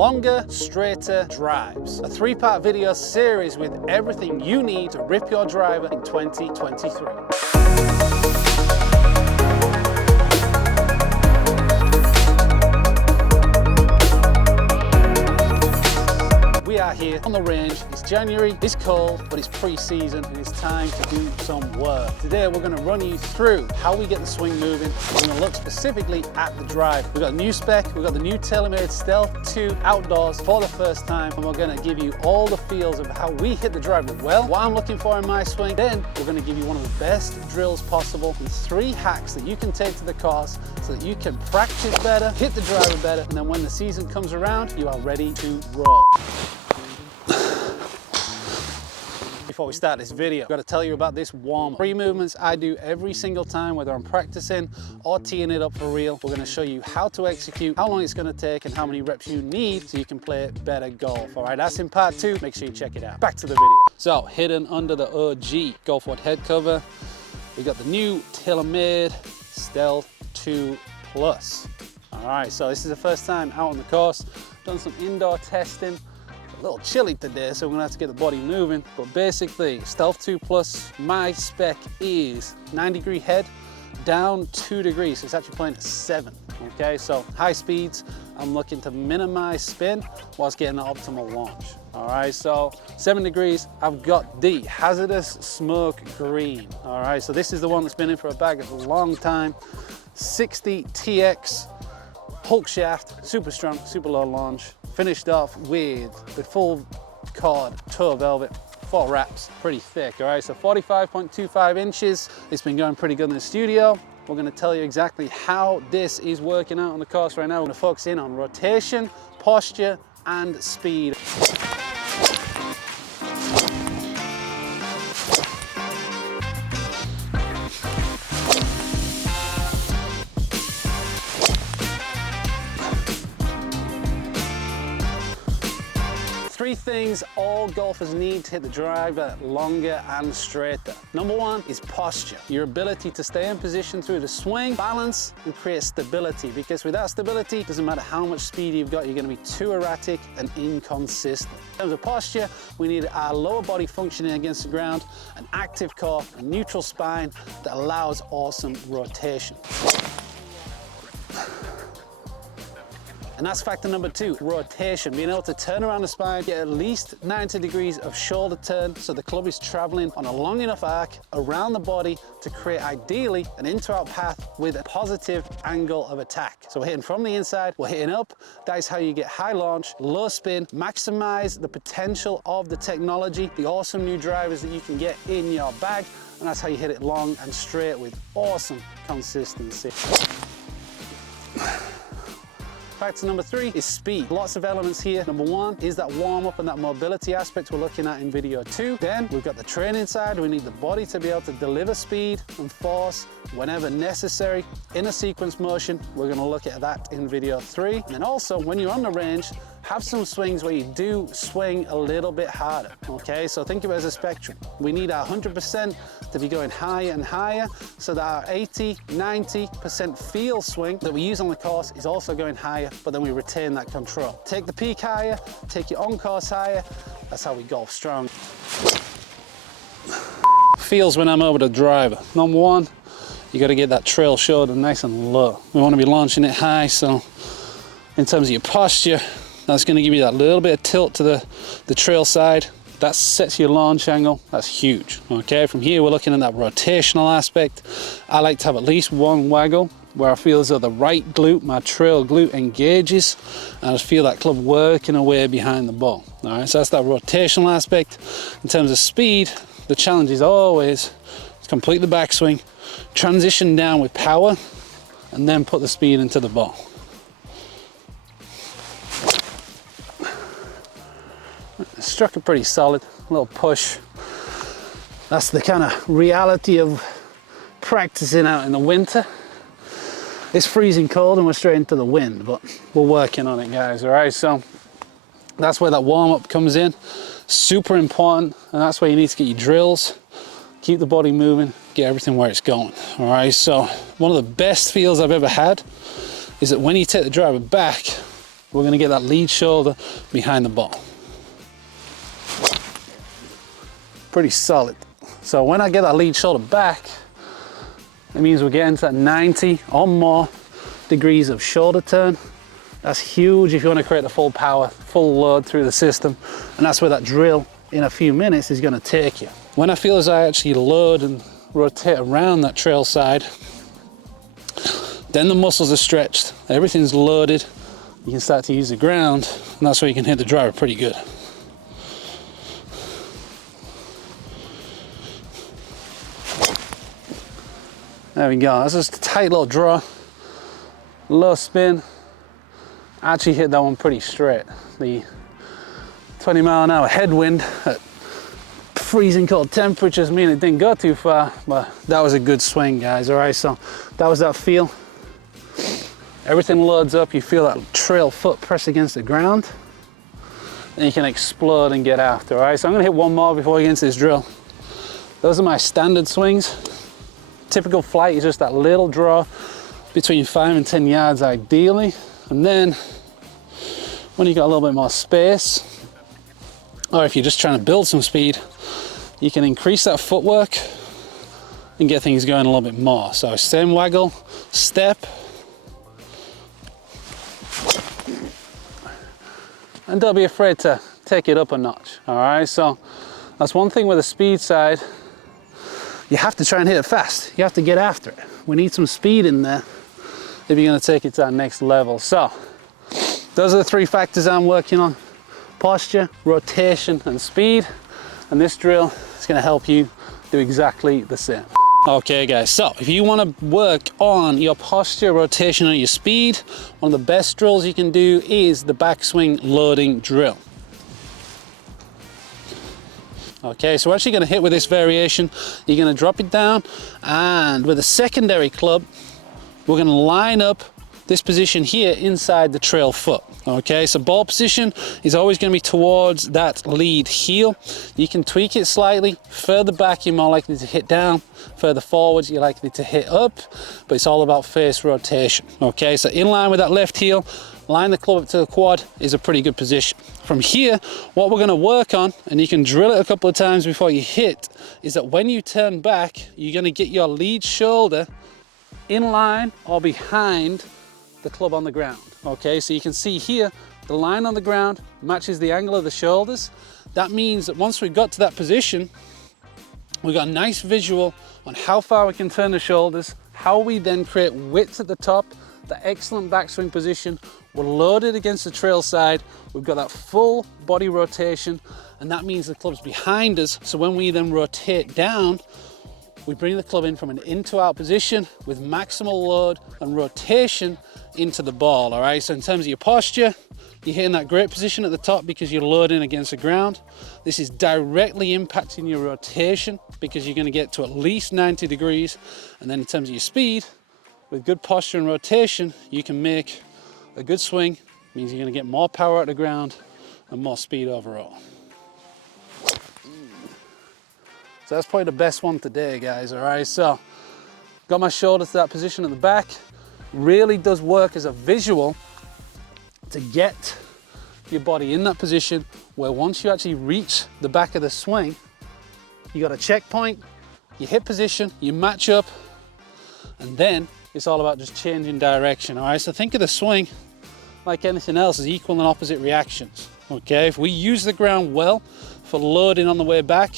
longer, straighter drives. A 3-part video series with everything you need to rip your driver in 2023. We are here on the range. It's January, it's cold, but it's pre-season and it's time to do some work. Today we're going to run you through how we get the swing moving. We're going to look specifically at the drive. We've got a new spec, we've got the new TaylorMade Stealth 2 outdoors for the first time, and we're going to give you all the feels of how we hit the driver well, what I'm looking for in my swing. Then we're going to give you one of the best drills possible and 3 hacks that you can take to the course so that you can practice better, hit the driver better, and then when the season comes around, you are ready to roll. Before we start this video, I've got to tell you about this warm-up. 3 movements I do every single time, whether I'm practicing or teeing it up for real. We're going to show you how to execute, how long it's going to take, and how many reps you need so you can play better golf. All right, that's in part 2. Make sure you check it out. Back to the video. So, hidden under the OG Golf Wad head cover, we got the new TaylorMade Stealth 2 Plus. All right, so this is the first time out on the course. Done some indoor testing. A little chilly today, so we're gonna have to get the body moving. But basically, Stealth 2 Plus, my spec is 9-degree head, down 2 degrees. So it's actually playing at 7. Okay, so high speeds. I'm looking to minimize spin whilst getting an optimal launch. All right, so 7 degrees. I've got the Hazardous Smoke Green. All right, so this is the one that's been in for a bag of a long time. 60 TX Hulk shaft, super strong, super low launch. Finished off with the full cord toe velvet, 4 wraps, pretty thick. All right, so 45.25 inches. It's been going pretty good in the studio. We're going to tell you exactly how this is working out on the course right now. We're going to focus in on rotation, posture, and speed. Three things all golfers need to hit the driver longer and straighter. Number 1 is posture. Your ability to stay in position through the swing, balance, and create stability. Because without stability, it doesn't matter how much speed you've got, you're going to be too erratic and inconsistent. In terms of posture, we need our lower body functioning against the ground, an active core, a neutral spine that allows awesome rotation. And that's factor number 2, rotation. Being able to turn around the spine, get at least 90 degrees of shoulder turn so the club is traveling on a long enough arc around the body to create ideally an in-to-out path with a positive angle of attack. So we're hitting from the inside, we're hitting up. That is how you get high launch, low spin, maximize the potential of the technology, the awesome new drivers that you can get in your bag, and that's how you hit it long and straight with awesome consistency. Factor number 3 is speed. Lots of elements here. Number 1 is that warm-up and that mobility aspect we're looking at in video 2. Then we've got the training side. We need the body to be able to deliver speed and force whenever necessary in a sequence motion. We're going to look at that in video 3. And then also, when you're on the range, have some swings where you do swing a little bit harder, okay? So think of it as a spectrum. We need our 100% to be going higher and higher so that our 80, 90% feel swing that we use on the course is also going higher, but then we retain that control. Take the peak higher, take your on-course higher. That's how we golf strong. Feels when I'm over the driver. Number 1, you got to get that trail shoulder nice and low. We want to be launching it high, so in terms of your posture, that's going to give you that little bit of tilt to the trail side. That sets your launch angle. That's huge. Okay, from here we're looking at that rotational aspect. I like to have at least 1 waggle where I feel as though the right glute, my trail glute, engages, and I just feel that club working away behind the ball. All right, so that's that rotational aspect. In terms of speed, the challenge is always to complete the backswing, transition down with power, and then put the speed into the ball. Struck it pretty solid, a little push. That's the kind of reality of practicing out in the winter. It's freezing cold and we're straight into the wind, but we're working on it, guys. All right, so that's where that warm-up comes in. Super important, and that's where you need to get your drills, keep the body moving, get everything where it's going. All right, so one of the best feels I've ever had is that when you take the driver back, We're gonna get that lead shoulder behind the ball. Pretty solid. So when I get that lead shoulder back, it means we're getting to that 90 or more degrees of shoulder turn. That's huge if you want to create the full power, full load through the system. And that's where that drill in a few minutes is going to take you. When I feel as I actually load and rotate around that trail side, then the muscles are stretched, everything's loaded, you can start to use the ground, and that's where you can hit the driver pretty good. There we go, that's just a tight little draw, low spin. I actually hit that one pretty straight. The 20-mile-an-hour headwind at freezing cold temperatures mean it didn't go too far, but that was a good swing, guys. All right, so that was that feel. Everything loads up, you feel that trail foot press against the ground, and you can explode and get after. All right, so I'm gonna hit one more before we get into this drill. Those are my standard swings. Typical flight is just that little draw between 5 and 10 yards ideally. And then when you got a little bit more space, or if you're just trying to build some speed, you can increase that footwork and get things going a little bit more. So same waggle, step, and don't be afraid to take it up a notch. All right, so that's one thing with the speed side. You have to try and hit it fast. You have to get after it. We need some speed in there if you're going to take it to that next level. So those are the 3 factors I'm working on: posture, rotation, and speed. And this drill is going to help you do exactly the same. Okay guys, so if you want to work on your posture, rotation, and your speed, one of the best drills you can do is the backswing loading drill. Okay, so we're actually going to hit with this variation. You're going to drop it down, and with a secondary club, we're going to line up this position here inside the trail foot. Okay, so ball position is always going to be towards that lead heel. You can tweak it slightly. Further back, you're more likely to hit down. Further forwards, you're likely to hit up, but it's all about face rotation. Okay, so in line with that left heel, line the club up to the quad is a pretty good position. From here, what we're going to work on, and you can drill it a couple of times before you hit, is that when you turn back, you're going to get your lead shoulder in line or behind the club on the ground. Okay, so you can see here, the line on the ground matches the angle of the shoulders. That means that once we've got to that position, we've got a nice visual on how far we can turn the shoulders, how we then create width at the top, the excellent backswing position. We're loaded against the trail side. We've got that full body rotation, and that means the club's behind us. So when we then rotate down, we bring the club in from an in to out position with maximal load and rotation into the ball. All right, so in terms of your posture, you're hitting that great position at the top because you're loading against the ground. This is directly impacting your rotation because you're going to get to at least 90 degrees. And then in terms of your speed, with good posture and rotation, you can make a good swing. It means you're going to get more power at the ground and more speed overall. So that's probably the best one today, guys. All right, so got my shoulder to that position at the back. Really does work as a visual to get your body in that position where once you actually reach the back of the swing, you got a checkpoint, you hit position, you match up, and then it's all about just changing direction. All right, so think of the swing like anything else as equal and opposite reactions. Okay, if we use the ground well for loading on the way back,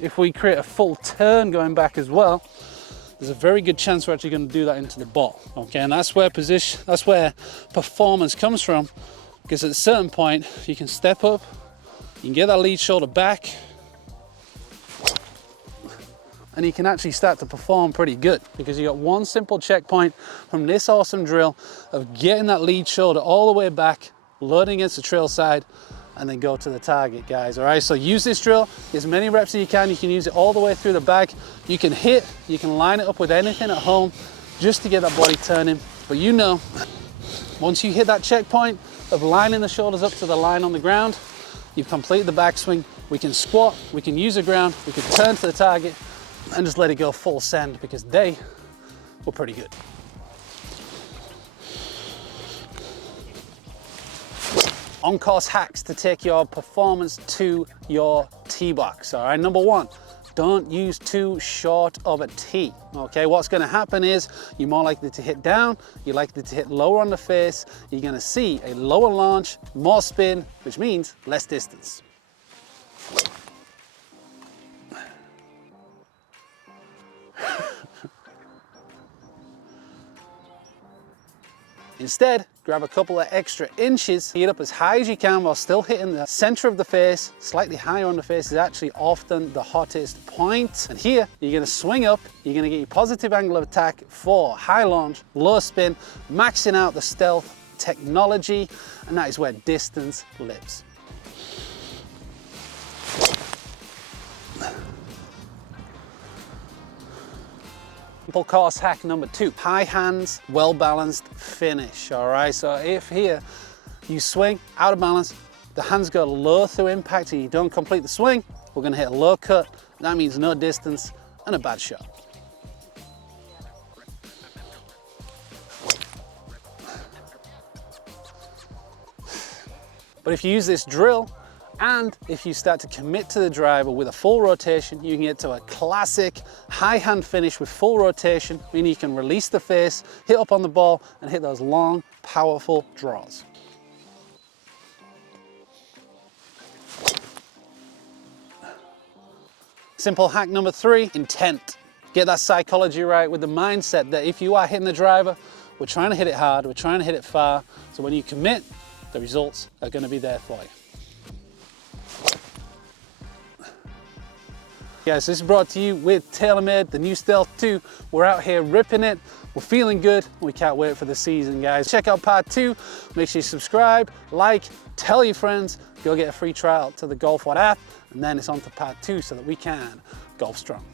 if we create a full turn going back as well, there's a very good chance we're actually going to do that into the ball. Okay, and that's where performance comes from, because at a certain point you can step up, you can get that lead shoulder back, and you can actually start to perform pretty good because you got one simple checkpoint from this awesome drill of getting that lead shoulder all the way back, loading against the trail side, and then go to the target, guys. All right, so use this drill as many reps as you can. You can use it all the way through the bag. You can hit, you can line it up with anything at home just to get that body turning. But you know, once you hit that checkpoint of lining the shoulders up to the line on the ground, you've completed the backswing. We can squat, we can use the ground, we can turn to the target and just let it go full send because they were pretty good. on-course hacks to take your performance to your tee box. All right, number one, don't use too short of a tee. Okay, what's going to happen is you're more likely to hit down, you're likely to hit lower on the face, you're going to see a lower launch, more spin, which means less distance. Instead, grab a couple of extra inches, get up as high as you can while still hitting the center of the face. Slightly higher on the face is actually often the hottest point. And here, you're gonna swing up, you're gonna get your positive angle of attack for high launch, low spin, maxing out the stealth technology, and that is where distance lives. Simple course hack number two, high hands, well-balanced finish, all right? So if here you swing out of balance, the hands go low through impact and you don't complete the swing, we're gonna hit a low cut. That means no distance and a bad shot. But if you use this drill, and if you start to commit to the driver with a full rotation, you can get to a classic high hand finish with full rotation, meaning you can release the face, hit up on the ball, and hit those long, powerful draws. Simple hack number three, intent. Get that psychology right with the mindset that if you are hitting the driver, we're trying to hit it hard, we're trying to hit it far, so when you commit, the results are going to be there for you. Guys, this is brought to you with TaylorMade, the new Stealth 2. We're out here ripping it. We're feeling good. We can't wait for the season, guys. Check out part 2. Make sure you subscribe, like, tell your friends, go get a free trial to the Golf What App, and then it's on to part 2 so that we can golf strong.